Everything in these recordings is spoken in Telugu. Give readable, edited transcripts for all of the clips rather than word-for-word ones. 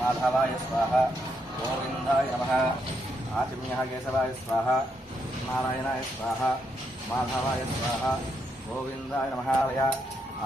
माधवाय स्वाहा गोविंदाय नमः आचम्यः केशवाय स्वाहा नारायणाय स्वाहा माधवाय स्वाहा गोविंदाय नमः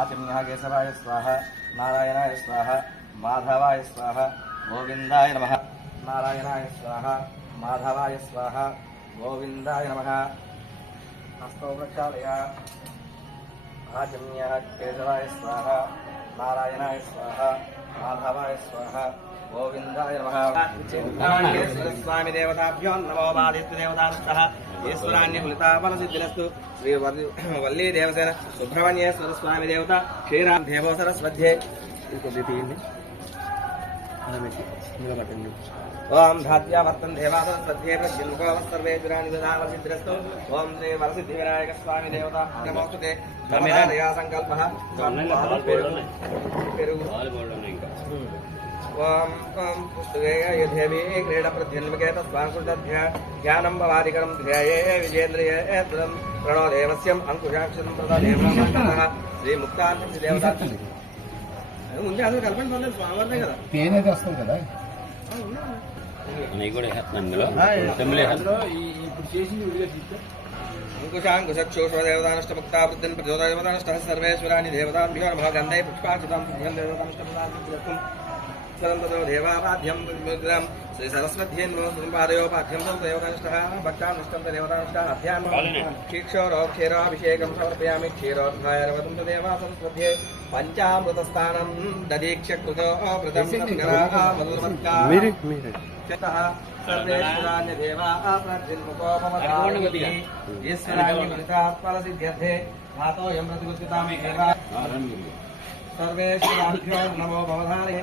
आचम्यः केशवाय स्वाहा नारायणाय स्वाहा माधवाय स्वाहा गोविंदाय नमः नारायणाय स्वाहा माधवाय स्वाहा गोविंदाय नमः हस्तौ प्रक्षालय आचम्यः केशवाय स्वाहा नारायणाय स्वाहा माधवाय स्वाहा गोविंदाय नमः स्वामी देवताभ्यो नमो बाधित्य देवतास्तः ईश्वराण्य फलिता फलसिद्धिरस्तु श्री वल्ली देवसेन सुब्रह्मण्येश्वर स्वामी देवता श्रीराम देवो सरस्वध्ये ओम धात्या वर्तन देवा सरस्वध्ये प्रज्वल्को सर्वे जुरानि ददावसिद्धिरस्तु ओम श्री वरसिद्धि विनायक स्वामी देवता नमोस्तुते नमः संकल्पः ओम ओम पुस्तकेय यथेवि क्रीड प्रध्यन्मके तस्वांकुटध्या ज्ञानं भवादिकरं ध्याये विजेन्द्रिये एतदं प्रणो देवस्यम् अंकुशाक्षरं प्रदादेवनमः श्री मुक्तांत देवता ముందే అందరూ కలపండి పర్లేదు స్వామివారినే కదా పేనేది వస్తుంది కదా అన్నీ కూడా అందులో ఇప్పుడు చేసింది अंकुशांकुशक्षोषदेवतानष्टमुक्तावृत्तिं प्रचोदयदेवतानष्टः सर्वेश्वराणि देवताभ्यो नमः गन्धे पुष्पाक्षतां देवतानष्टमुक्तावृत्तिं देवापाध्यं श्री सरस्वत्येन्मोपादयोपाध्यं देवतानष्टः भक्तानष्टं देवतानष्टः अध्यां क्षीक्षोरोक्षीराभिषेकं समर्पयामि क्षीरोद्धाय रवतं देवा सरस्वत्यै पंचामृतस्थानं ददीक्ष्य कृतो व्रतं सर्वेश्वरान्य देवा प्रत्यन्मुखोपमदानवति ईश्वरान्यफलितात्फलसिद्ध्यर्थे धातोऽयं प्रतिगुच्यतां देवा सर्वेश्वराभ्यो नमो भवधारे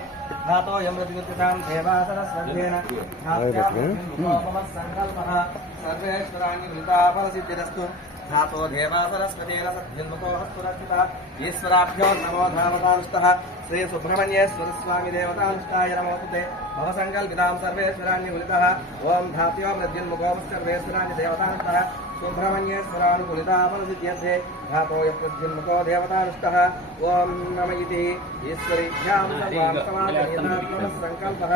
धातोऽयं प्रतिगुच्यतां देवा सरस्वत्येन धात्यात्मसङ्कल्पः सर्वेश्वरान्यफलिताफलसिद्धिरस्तु धातो देवा सरस्वतेन सद्भिन्मुखो हस्तुरक्षितः ईश्वराभ्यो नमो धावतानुष्टः श्री सुब्रह्मण्येश्वर स्वामी देवतानुष्ठाय नमोस्तुते भवसङ्कल्पितां सर्वेश्वरान्यफलितः ओम धात्यो मृद्युन्मुखो सर्वेश्वरान्य देवतानुष्टः सुब्रह्मण्येश्वरानुकूलिता फलसिद्ध्यर्थे धातोऽयं प्रद्युन्मुखो देवतानुष्टः ओम नम इति ईश्वरीभ्यां सर्वान्तमाजयेतात्मनः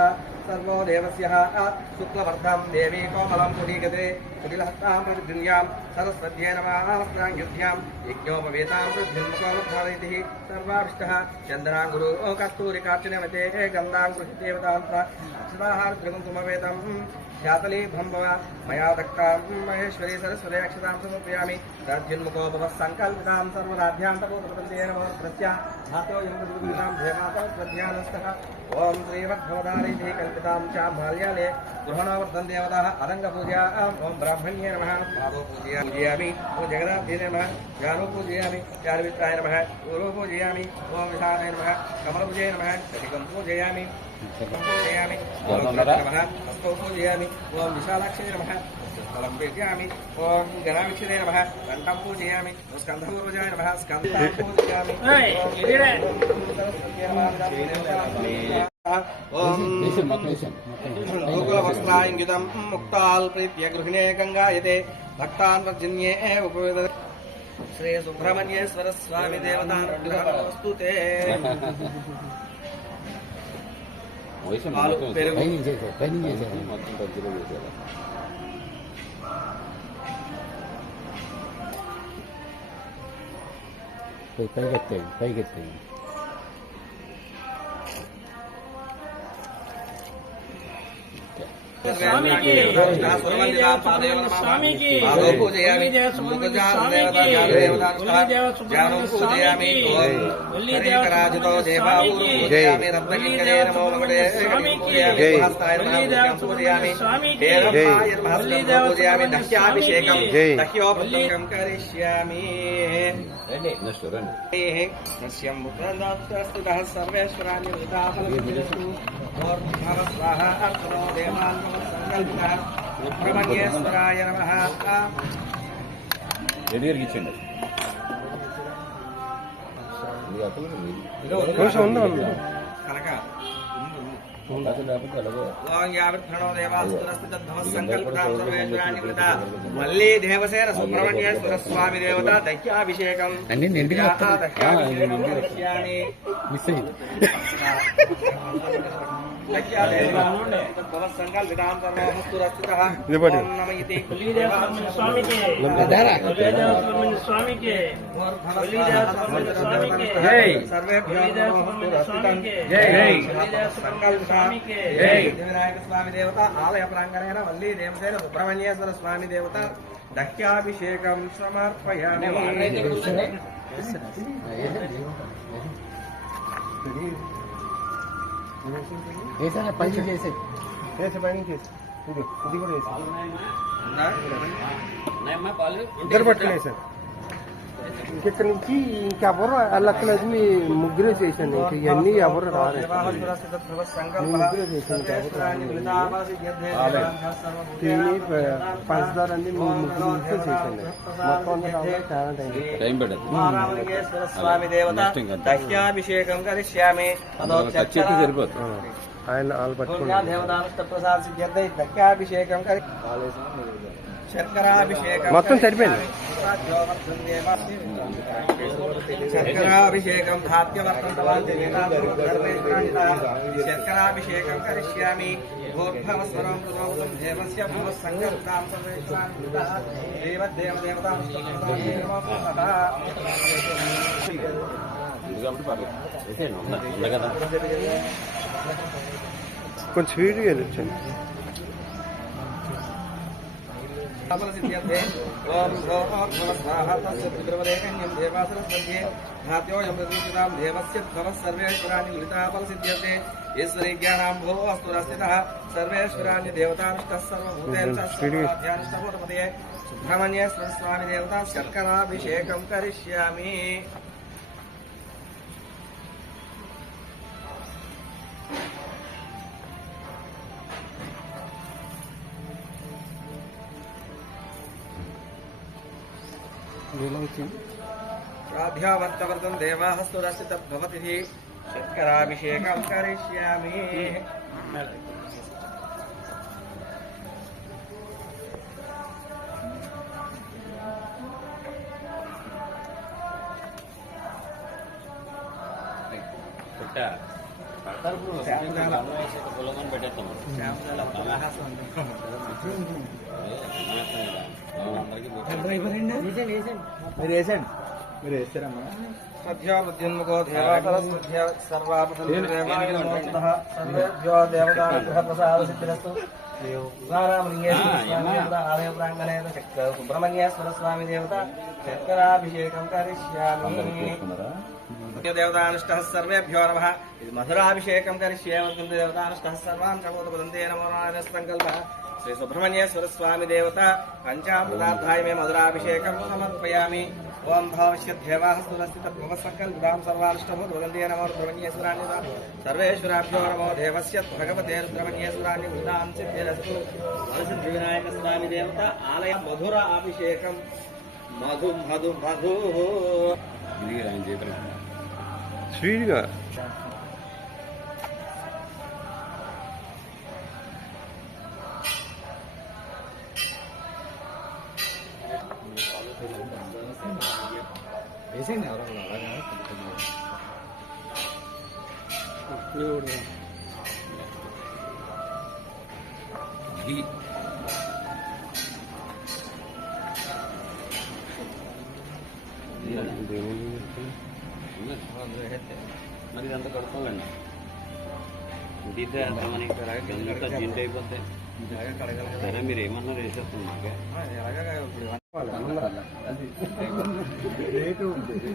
सर्वो देवस्यः शुक्लवर्धं देवी कोमलं पुरीगते कुटिलहस्तां प्रतिगृह्यां सरस्वत्यै नमः युध्यां यज्ञोपवेतां प्रद्युन्मुखोद्धारयतिः सर्वाभिष्टः चन्दनाङ्गुरु कस्तूरिकार्चनमते गन्धाङ्गुरुदेवतान्त्र अक्षताहारद्रगुन्तुमवेदं ख्यातली भम्भव मया दक्तां महेश्वरी सरस्वती अक्षतां समर्पयामि तद्युन्मुखो भवः सङ्कल्पितां सर्वराध्यां तपोप्रपन्तेन प्रत्या धातोऽयं प्रतिगृहीतां देवातः ओम श्रीवद्भवदारिभिः कल्पितां च माल्याले गृहणवर्धन देवताः अरङ्गपूजा ओम ब्राह्मण्ये नमः भावो पूजयामि ओम जगदाब्धे नमः ज्ञानो पूजयामि चारुवित्राय नमः पूर्व पूजयामि ओम विशालाय नमः कमलपूजये नमः कटिकं पूजयामि पूजयामि ओम नमः हस्तौ पूजयामि ओम विशालाक्षये नमः स्थलं पूजयामि ओम गणाक्षये नमः कण्ठं पूजयामि स्कन्धपूर्वजाय नमः स्कन्धं पूजयामि गोकुलवस्त्राङ्गितं मुक्ताल् प्रीत्य गृहिणे गङ्गायते भक्तान् वर्जन्ये उपवेद श्री सुब्रह्मण्येश्वर स्वामी देवतास्तुते పైకెత్తే स्वामी की स्वामी की पूजयामि देवताराजितो देवापूजयामि रत्नकिङ्करे नमो मंगले पूजयामि पूजयामि दह्याभिषेकं दह्योपस्तं करिष्यामि नश्यं मुद्रदास्तुतः सर्वेश्वराणि विदाफलविदस्तु स्वाहा अर्चनो देवान् संकल्पितः सुब्रह्मण्येश्वराय नमः కనుక మళ్ళీ దేవసేన సుబ్రహ్మణ్యేశ్వర స్వామి దేవత దహ్యాభిషేకం संकल्पितां सर्वमस्तुरस्थितः ओम नमः इति स्वामी के स्वामी के जय सर्वेभ्यो जय संकल्पितां जय विनायक स्वामी देवता आलय प्रांगणेन वल्ली देवसेन सुब्रह्मण्येश्वर स्वामी देवता दह्याभिषेकं समर्पयामि ऐसा पंच जैसे ఇద్దరు పట్టుకునే సార్ ఇక్కడ నుంచి ఇంకెవరు అల్లక్కడ మీ ముగ్గురే చేశాను ఇంక ఇవన్నీ ఎవరు రాలేదు ముగ్గురే చేశాను తిని పంచదార అన్ని ముగ్గురు చేశాను మొత్తం అంతా రావాలి చాలా టైం మహాలింగేశ్వర స్వామి దేవత దహ్యాభిషేకం కరిష్యామి సరిపోతుంది ఆయన వాళ్ళు పట్టుకున్నారు దేవతానుష్ట ప్రసాద సిద్ధ్యర్థై దహ్యాభిషేకం కరి శర్కరాభిషేకం మొత్తం సరిపోయింది శర్కరాభిషేకం ధాత్యవర్తంతవాంతి శర్కరాభిషేకం కరిష్యామి భోర్భవస్వరం ప్రదోషం దేవస్య భవస్సంగర్తాం సర్వేషాం కొంచెం స్వీట్గా వెళ్ళొచ్చండి ओम स्वाहा तस्य पितृवरेण्यं देवासुरस्मध्ये धात्योऽयं प्रतीक्षितां देवस्य भवः सर्वेश्वराणि मिलिता फलसिद्ध्यते ईश्वरी ज्ञानां भो अस्तुरस्थितः सर्वेश्वराणि देवतानुष्ठः सर्वभूतेभ्यः सर्वाध्यानुष्ठभूतपदये सुब्रह्मण्येश्वर स्वामी देवता शर्कराभिषेकं करिष्यामि श्राद्धावर्तवर्तं देवाहस्तुरस्य तद्भवति शर्कराभिषेकं करिष्यामि सद्योमुखो देवाफलस्मध्य सर्वापसर्वेभ्यो देवतानुग्रहप्रसादसिद्धिरस्तु आलय प्रांगणे सुब्रह्मण्येश्वर स्वामी देवता शर्कराभिषेकं करिष्यामि देवतानुष्ठः सर्वेभ्यो नमः मधुराभिषेकं करिष्यामि देवतानुष्ठः सर्वान् प्रमोदपदन्ते नमो नारायणः संकल्पः श्री सुब्रह्मण्येश्वर स्वामी देवता पंचामृताध्याय में मधुराभिषेकं समर्पयामि ओम भवश्यद्देवास्तुरस्ति तद्भवसंकल्पितां सर्वानुष्ठभूतवदन्ते नमो सुब्रह्मण्येश्वराय सर्वेश्वराभ्यो नमो देवस्य भगवते रुद्रमण्येश्वराय वृदां सिद्धिरस्तु विनायक स्वामी देवता आलय मधुराभिषेकं मधु मधु मधु స్వీట్గా మరి ఇదంతా కడుకోవాలండి దీంతో మనకి కింద జింట్ అయిపోతాయి సరే మీరు ఏమన్నారు వేసేస్తాం మాకే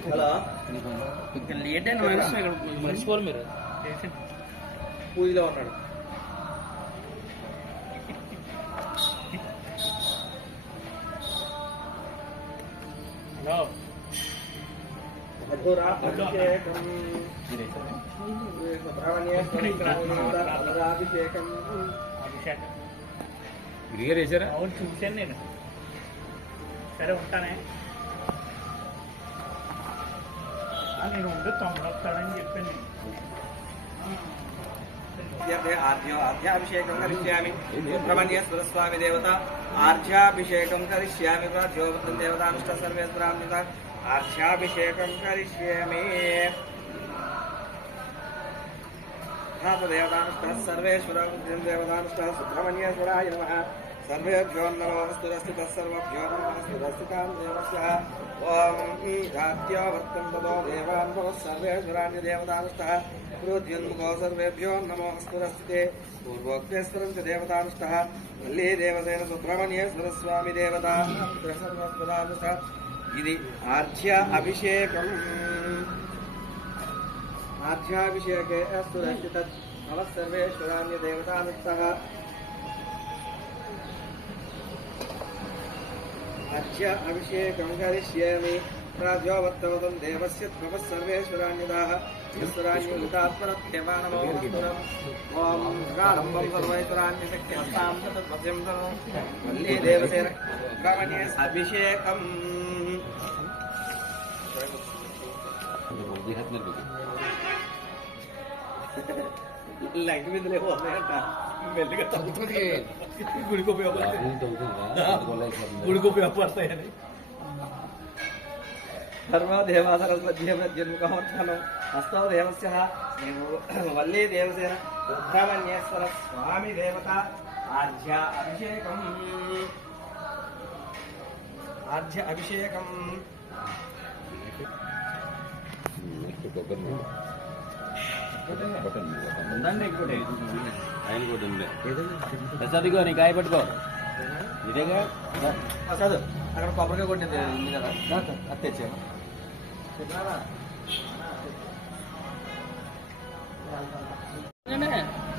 హలో ఇక్కడ లేట్ అయిన మర్చిపోరు మీరు పూజలో ఉన్నాడు హలో మధురాభిషేకం మధురాభిషేకం అభిషేకం క్లియర్ వేసారా అవును చూశాను నేను సరే ఉంటానే నేను ఉండి తొందర వస్తాడని చెప్పాను आर्ध्याभिषेकं करिष्यामि सुब्रह्मण्येश्वर स्वामी देवता आर्ध्याभिषेकं करिष्यामि प्राज्योवृतं देवतानुष्ठ सर्वेश्वरान्विता आर्ध्याभिषेकं करिष्यामि तथा देवतानुष्ठः सर्वेश्वरं देवतानुष्ठः सुब्रह्मण्येश्वराय नमः सर्वेभ्यो नमोऽस्तु तत्सर्वभ्यो नमोऽस्तु रस्तितां देवस्यः ॐ ईधात्या वर्तन्ततो देवान् नमः सर्वेश्वराण्य देवतानुष्ठः क्रोध्योन्मुखो सर्वेभ्यो नमोऽस्तु रस्तिते पूर्वोक्तेश्वरं च देवतानुष्ठः वल्ली देवसेन सुब्रह्मण्येश्वर स्वामी देवता सर्वस्वदानुष्ठः ఇది ఆర్ధ్య అభిషేకం ఆర్ధ్యాభిషేకే అస్తు రక్షితత్ నమ సర్వేశ్వరాన్య దేవతానుత్తః ఆర్ధ్య అభిషేకం కరిష్యామి రాజ్యో వర్తవతం దేవస్య నమ సర్వేశ్వరాన్యదాః ఈశ్వరాన్యుతాత్మరత్యేవా నమో నమః ఓం గారంభం సర్వేశ్వరాన్య శక్తిమస్తాం తత్పద్యం వల్లీ దేవసేన బ్రహ్మణ్య అభిషేకం లైట్ మీద లేవు మెల్లిగా తగ్గుతుంది గుడికి ఉపయోగపడతాయని ధర్మదేవ సరస్వతీయన్ముఖమర్థనం హస్తో దేవస్య వల్లీ దేవసేన సుబ్రహ్మణ్యేశ్వర స్వామి దేవత ఆర్ధ్య అభిషేకం ఆర్ధ్య అభిషేకం ఉందండి ఇంకోటి ఆయన కూడా ఉంది ప్రసాదిగో నీ కాయ పట్టుకో ఇదేగా ప్రసాద్ అక్కడ కొబ్బరికాయ కొట్టింది ఉంది కదా అది తెచ్చాను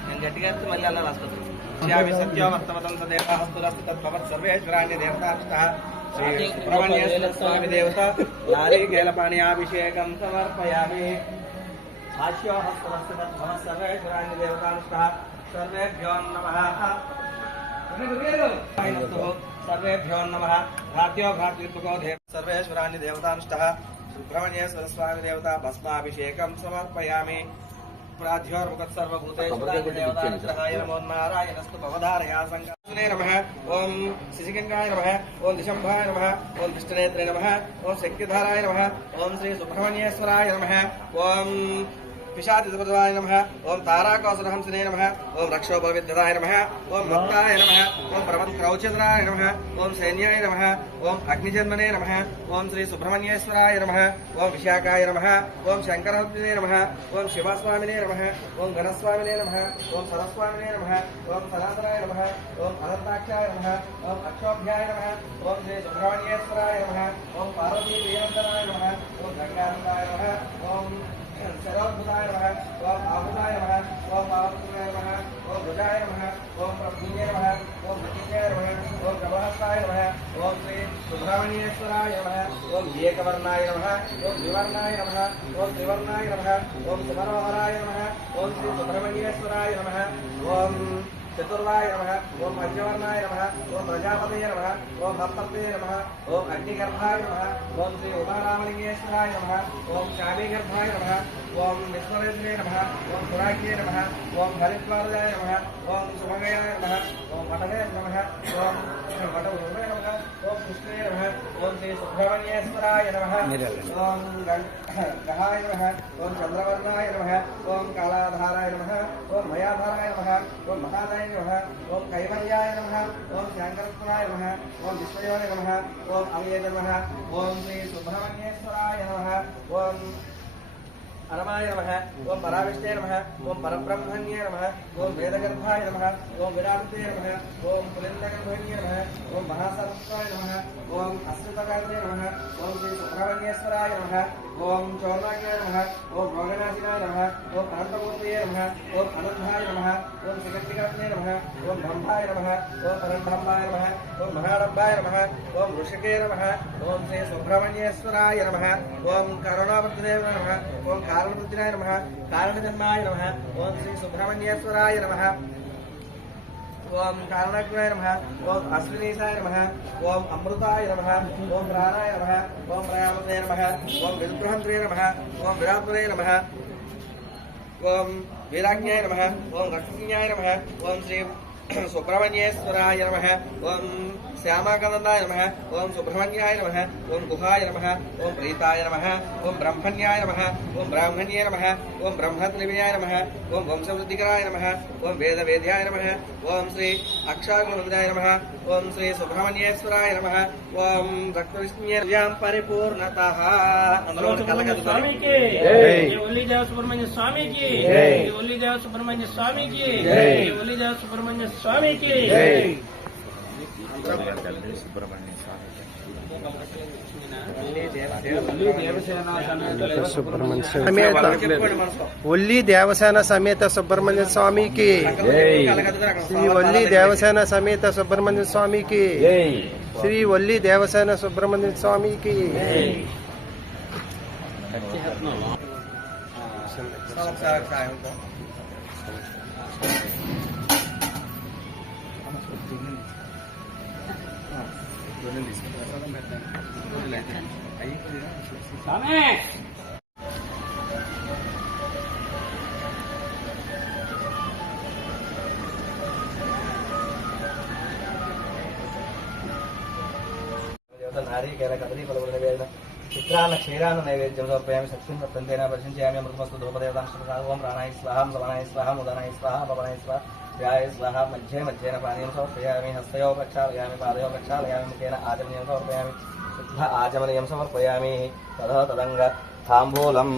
నేను గట్టిగా మళ్ళీ అలా ఆసుపత్రి సత్యవర్తవతం దేవస్తు తత్వత్ సర్వేశ్వరాన్ని దేవతానుష్ఠः శ్రీ సుబ్రహ్మణ్యేశ్వర స్వామి దేవత నారీకేళపాణ్యాభిషేకం సమర్పయామి భాష్యోహస్తవస్తు తత్వ సర్వేశ్వరాన్ని దేవతానుష్ఠः సర్వేభ్యో నమః सर्वेभ्यो नमः भ्रात्यो भ्रातृत्वको सर्वेश्वरान्य देवतानुष्ठः सुब्रह्मण्येश्वर स्वामी देवता भस्माभिषेकं समर्पयामि प्राध्योर्मुखत्सर्वभूतेश्वराय देवतानुष्ठः नमो नारायणस्तु भवधारया संगासने नमः ओम शिशिगंगाय नमः ओम दिशंभाय नमः ओम विष्णुनेत्रे नमः ओम शक्तिधाराय नमः ओम श्री सुब्रह्मण्येश्वराय नमः ओम पिशाचितपदाय नमः ओम ताराकौसरहंसने नमः ओम रक्षोपविद्यताय नमः ओम भक्ताय नमः ओम प्रमत्क्रौचन्द्राय नमः ओम सैन्याय नमः ओम अग्निजन्मने नमः ओम श्री सुब्रह्मण्येश्वराय नमः ओम विशाखाय नमः ओम शंकरहंसने नमः ओम शिवस्वामिने नमः ओम घनस्वामिने नमः ओम सरस्वामिने नमः ओम सनातनाय नमः ओम अनंताक्षाय नमः ओम अक्षोभ्याय नमः ओम श्री सुब्रह्मण्येश्वराय नमः ओम पार्वतीदेवतराय नमः ओम गंगानंदाय नमः ओम शरोद्भुताय नमः ओम आहुताय नमः ओम पावनाय नमः ओम भुजाय नमः ओम प्रभुन्ये नमः ओम मृत्युंजय नमः ओम प्रभास्ताय नमः ओम श्री सुब्रह्मण्येश्वराय नमः ओम एकवर्णाय नमः ओम द्विवर्णाय नमः ओम त्रिवर्णाय नमः ओम सुमनोहराय नमः ओम श्री सुब्रह्मण्येश्वराय नमः ओम चतुर्वाय नमः ओम पंचवर्णाय नमः ओम प्रजापतये नमः ओम भक्तये नमः ओम अग्निगर्भाय नमः ओम श्री उमारामलिंगेश्वराय नमः ओम शामीगर्भाय नमः ओम विश्ववेद्ये नमः ओम सुराख्ये नमः ओम हरिद्वाराय नमः ओम सुमगयाय नमः ओम वटवे नमः ओम वटवृवे नमः ओम कृष्णे नमः ओम श्री सुब्रह्मण्येश्वराय नमः ओम गहाय नमः ओम चंद्रवर्णाय नमः ओम कालाधाराय नमः ओम मयाधाराय नमः ओम महादाय नमः ओम कैवल्याय नमः ओम शंकरत्वाय नमः ओम विष्णुयोने नमः ओम अव्यय नमः ओम श्री सुब्रह्मण्येश्वराय नमः ओम अरमाय नमः ओम पराविष्टे नमः ओम परब्रह्मण्ये नमः ओम वेदगर्भाय नमः ओम विराजते नमः ओम पुलिन्दगर्भण्ये नमः ओम महासरस्वाय नमः ओम अश्रुतकार्ये नमः ओम श्री सुब्रह्मण्येश्वराय नमः ओम चौर्णाग्ये नमः ओम रोगनाशिनाय नमः ओम अनन्तमूर्तये नमः ओम अनन्ताय नमः ओम शिखण्डिकाग्ने नमः ओम ब्रह्माय नमः ओम परब्रह्माय नमः ओम महारब्बाय नमः ओम ऋषिके नमः ओम श्री सुब्रह्मण्येश्वराय नमः ओम करुणावर्धने नमः ओम कारणबुद्धिनाय नमः कारणजन्माय नमः ओम श्री सुब्रह्मण्येश्वराय नमः ओम कारणज्ञाय नमः ओम अश्विनीशाय नमः ओम अमृताय नमः ओम प्राणाय नमः ओम प्रयामते नमः ओम विद्रुहन्त्रे नमः ओम विरात्मने नमः ओम वीराज्ञाय नमः ओम लक्ष्मीज्ञाय नमः ओम श्री सुब्रह्मण्येश्वराय नमः ओम श्यामाकंदाय नमः ओम सुब्रह्मण्याय नमः ओम गुहाय नमः ओम प्रीताय नमः ओम ब्रह्मण्याय नमः ओम ब्राह्मण्ये नमः ओम ब्रह्मत्रिव्याय नमः ओम वंशवृद्धिकराय नमः ओम वेदवेद्याय नमः ओम श्री अक्षागुणविदाय नमः ओम श्री सुब्रह्मण्येश्वराय नमः ओम रक्तविष्णुयां परिपूर्णतः स्वामी की जय ओली देव सुब्रह्मण्य स्वामी की जय ओली देव सुब्रह्मण्य स्वामी की जय ओली देव सुब्रह्मण्य स्वामी की जय ఒల్లి దేవసేన సమేత సుబ్రహ్మణ్య స్వామికి శ్రీ ఒల్లి దేవసేన సమేత సుబ్రహ్మణ్య స్వామికి శ్రీ ఒల్లి దేవసేన సుబ్రహ్మణ్య స్వామికి चित्रान्न क्षीरान्न नैवेद्यं समर्पयामि शक्तिं प्रत्यन्तेन परिचिन्तयामि अमृतमस्तु धूपदेवतां ओम प्राणाय स्वाहा समानाय स्वाहा मुदानाय स्वाहा पवनाय स्वाहा व्याय स्वाहा मध्ये मध्येन पानीयं समर्पयामि हस्तयोः प्रक्षालयामि पादयोः प्रक्षालयामि मुखेन आचमनीयं समर्पयामि शुद्ध आचमनीयं समर्पयामि ततः तदङ्ग ताम्बूलम्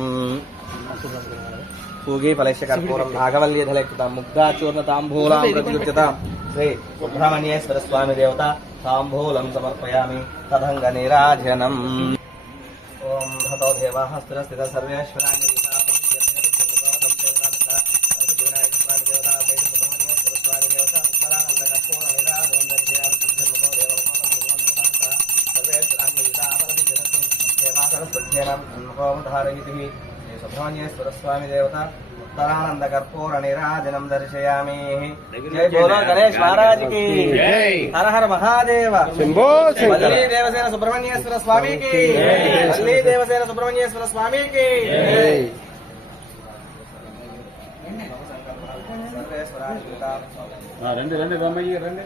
पूगीफलस्य कर्पूरं नागवल्लीधलयुक्तं मुग्धाचूर्णताम्बूलां प्रतिगृह्यतां श्री सुब्रह्मण्येश्वर स्वामी देवता ताम्बूलं समर्पयामि तदङ्ग नीराजनम् ओम धतो देवाः स्थिरस्थितः सर्वेश्वराणि सुब्रह्मण्येश्वर स्वामी देवता उत्तरानंद कर्पूर निराजनम दर्शयामि। जय बोलो गणेश महाराज की जय। हर हर महादेव। वल्ली देवसेन सुब्रह्मण्येश्वर स्वामी की वल्ली देवसेन सुब्रह्मण्येश्वर स्वामी की जय। రండి రండి రమ్మయ్య రండి